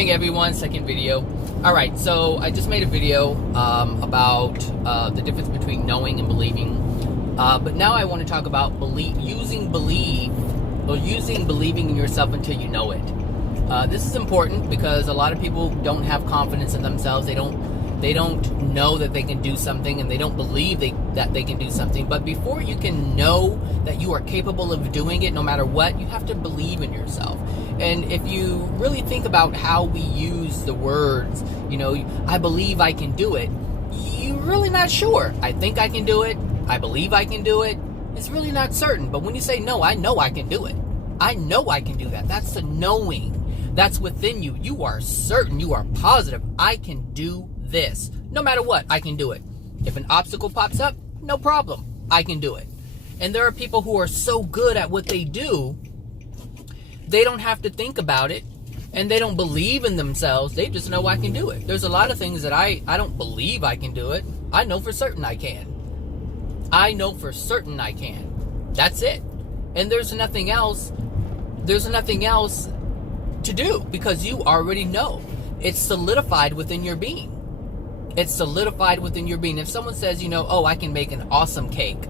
morning, everyone. Second video. All right, so I just made a video about the difference between knowing and believing, but now I want to talk about using believing in yourself until you know it. This is important because a lot of people don't have confidence in themselves. They don't know that they can do something, and they don't believe that they can do something. But before you can know that you are capable of doing it, no matter what, you have to believe in yourself. And if you really think about how we use the words, I believe I can do it, you're really not sure. I think I can do it. I believe I can do it. It's really not certain. But when you say, no, I know I can do it. I know I can do that. That's the knowing. That's within you. You are certain. You are positive. I can do this. No matter what, I can do it. If an obstacle pops up, no problem. I can do it. And there are people who are so good at what they do, they don't have to think about it, and they don't believe in themselves. They just know I can do it. There's a lot of things that I don't believe I can do it. I know for certain I can. I know for certain I can. That's it. And there's nothing else. There's nothing else to do because you already know. It's solidified within your being. It's solidified within your being. If someone says, oh, I can make an awesome cake,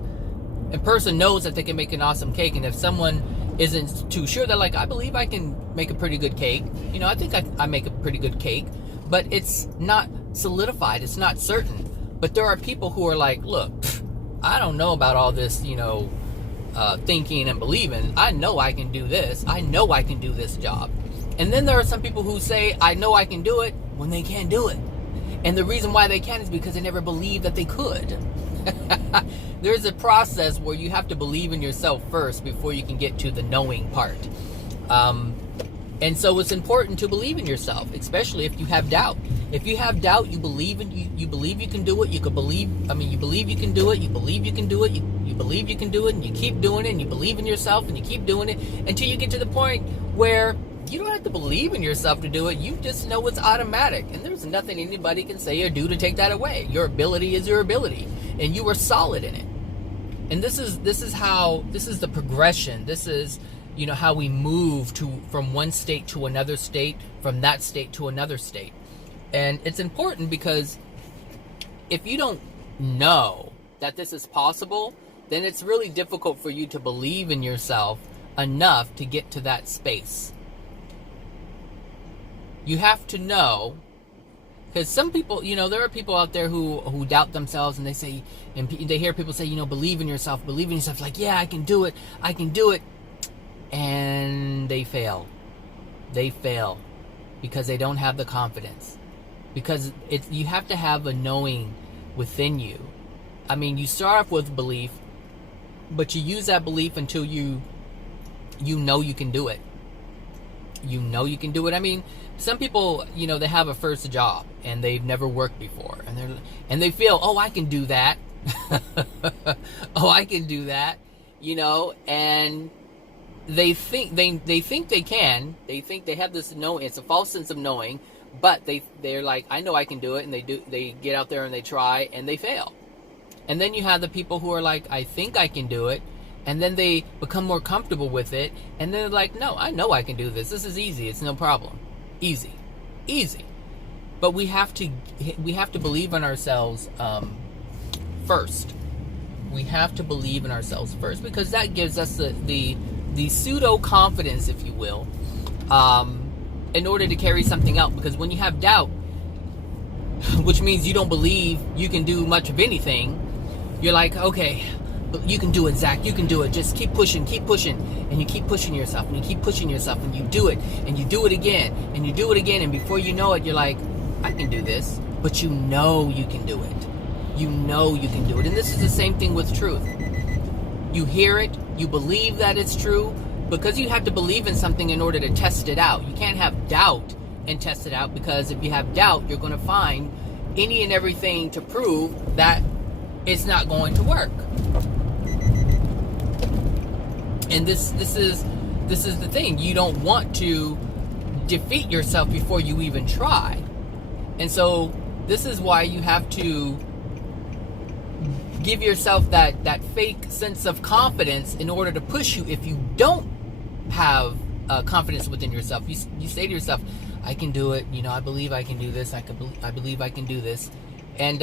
a person knows that they can make an awesome cake. And if someone isn't too sure, they're like, I believe I can make a pretty good cake. I think I make a pretty good cake, but it's not solidified. It's not certain. But there are people who are like, look, I don't know about all this, thinking and believing. I know I can do this. I know I can do this job. And then there are some people who say, I know I can do it when they can't do it. And the reason why they can't is because they never believed that they could. There's a process where you have to believe in yourself first before you can get to the knowing part. And so it's important to believe in yourself, especially if you have doubt. If you have doubt, you believe you believe you can do it. You believe you can do it. You believe you can do it. You believe you can do it, and you keep doing it, and you believe in yourself, and you keep doing it until you get to the point where you don't have to believe in yourself to do it. You just know it's automatic, and there's nothing anybody can say or do to take that away. Your ability is your ability, and you are solid in it. And this is the progression. This is how we move from one state to another state, from that state to another state. And it's important because if you don't know that this is possible, then it's really difficult for you to believe in yourself enough to get to that space. You have to know, because some people, there are people out there who doubt themselves, and they say, and they hear people say, believe in yourself, like, yeah, I can do it, and they fail. They fail because they don't have the confidence. Because you have to have a knowing within you. You start off with belief, but you use that belief until you know you can do it. You know you can do it. Some people, they have a first job and they've never worked before, and they feel, oh, I can do that. Oh, I can do that. And they think they can. They think they have this knowing. It's a false sense of knowing, but they're like, I know I can do it, and they get out there and they try and they fail. And then you have the people who are like, I think I can do it. And then they become more comfortable with it. And then they're like, no, I know I can do this. This is easy. It's no problem. Easy. But we have to believe in ourselves first. We have to believe in ourselves first, because that gives us the pseudo confidence, if you will, in order to carry something out. Because when you have doubt, which means you don't believe you can do much of anything, you're like, okay, you can do it, Zach. You can do it. Just keep pushing. And you keep pushing yourself, and you keep pushing yourself, and you do it, and you do it again, and you do it again. And before you know it, you're like, I can do this. But you know you can do it. You know you can do it. And this is the same thing with truth. You hear it. You believe that it's true, because you have to believe in something in order to test it out. You can't have doubt and test it out, because if you have doubt, you're going to find any and everything to prove that it's not going to work. And this is the thing. You don't want to defeat yourself before you even try. And so this is why you have to give yourself that fake sense of confidence in order to push you. If you don't have confidence within yourself, you say to yourself, I can do it. You know, I believe I can do this. I believe I can do this. And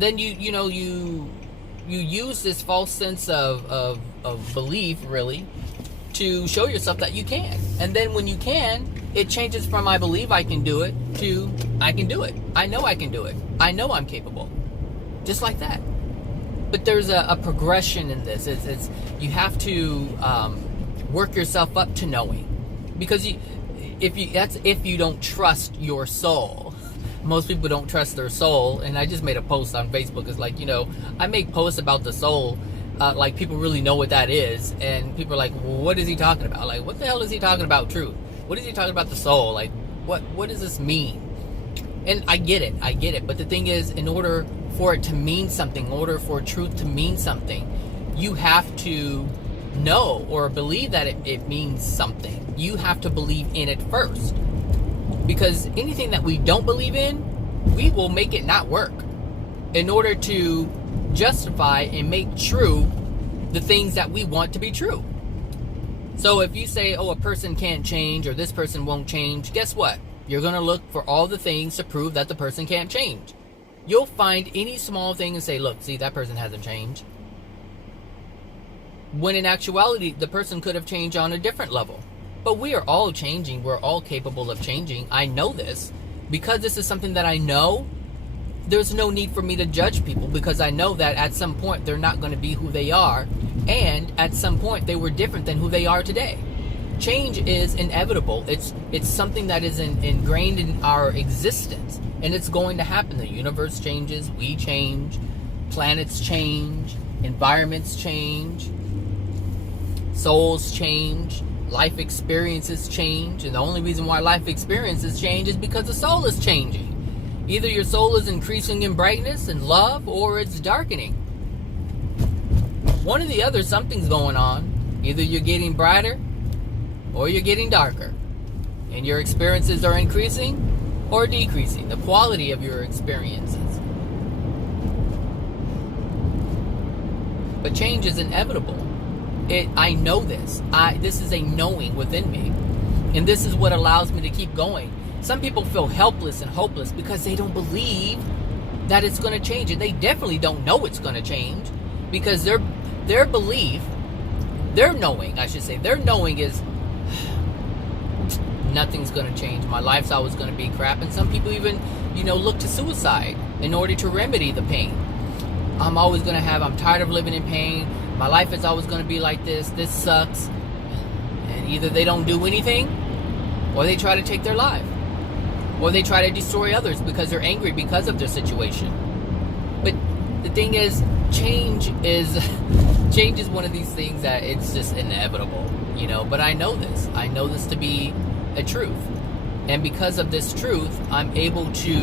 then you use this false sense of belief, really, to show yourself that you can. And then when you can, it changes from I believe I can do it to I can do it. I know I can do it. I know I'm capable. Just like that. But there's a progression in this. It's you have to work yourself up to knowing, because if you don't trust your soul. Most people don't trust their soul, and I just made a post on Facebook. It's like, I make posts about the soul, like people really know what that is, and people are like, well, what is he talking about? Like, what the hell is he talking about? Truth? What is he talking about the soul? Like, what does this mean? And I get it. But the thing is, in order for it to mean something, in order for truth to mean something, you have to know or believe that it means something. You have to believe in it first. Because anything that we don't believe in, we will make it not work in order to justify and make true the things that we want to be true. So if you say, oh, a person can't change or this person won't change, guess what? You're going to look for all the things to prove that the person can't change. You'll find any small thing and say, look, see, that person hasn't changed. When in actuality, the person could have changed on a different level. But we are all changing. We're all capable of changing. I know this. Because this is something that I know, there's no need for me to judge people, because I know that at some point they're not going to be who they are. And at some point they were different than who they are today. Change is inevitable. It's something that is ingrained in our existence. And it's going to happen. The universe changes. We change. Planets change. Environments change. Souls change. Life experiences change, and the only reason why life experiences change is because the soul is changing. Either your soul is increasing in brightness and love, or it's darkening. One or the other, something's going on. Either you're getting brighter or you're getting darker, and your experiences are increasing or decreasing, the quality of your experiences. But change is inevitable. I know this. This is a knowing within me. And this is what allows me to keep going. Some people feel helpless and hopeless because they don't believe that it's going to change. And they definitely don't know it's going to change, because their belief, their knowing is nothing's going to change. My life's always going to be crap. And some people even, look to suicide in order to remedy the pain. I'm tired of living in pain. My life is always going to be like this. This sucks. And either they don't do anything, or they try to take their life, or they try to destroy others because they're angry because of their situation. But the thing is, change is one of these things that it's just inevitable, But I know this. I know this to be a truth. And because of this truth, I'm able to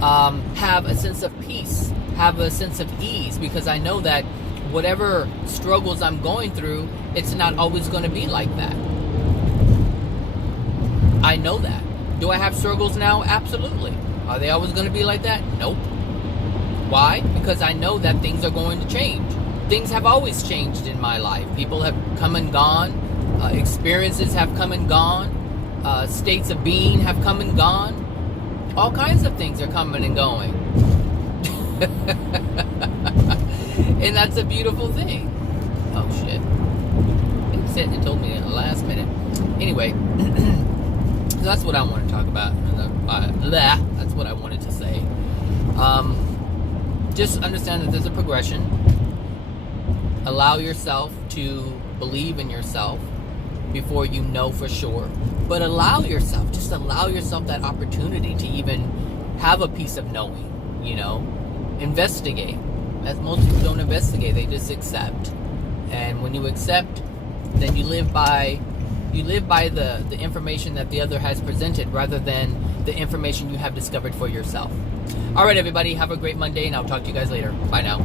have a sense of peace, have a sense of ease, because I know that whatever struggles I'm going through, it's not always going to be like that. I know that. Do I have struggles now? Absolutely. Are they always going to be like that? Nope. Why? Because I know that things are going to change. Things have always changed in my life. People have come and gone. Experiences have come and gone. States of being have come and gone. All kinds of things are coming and going. And that's a beautiful thing. Oh shit. It told me in the last minute. Anyway, so that's what I want to talk about. That's what I wanted to say. Just understand that there's a progression. Allow yourself to believe in yourself before you know for sure. But allow yourself that opportunity to even have a piece of knowing, Investigate. As most people don't investigate, they just accept. And when you accept, then you live by the information that the other has presented, rather than the information you have discovered for yourself. All right, everybody, have a great Monday, and I'll talk to you guys later. Bye now.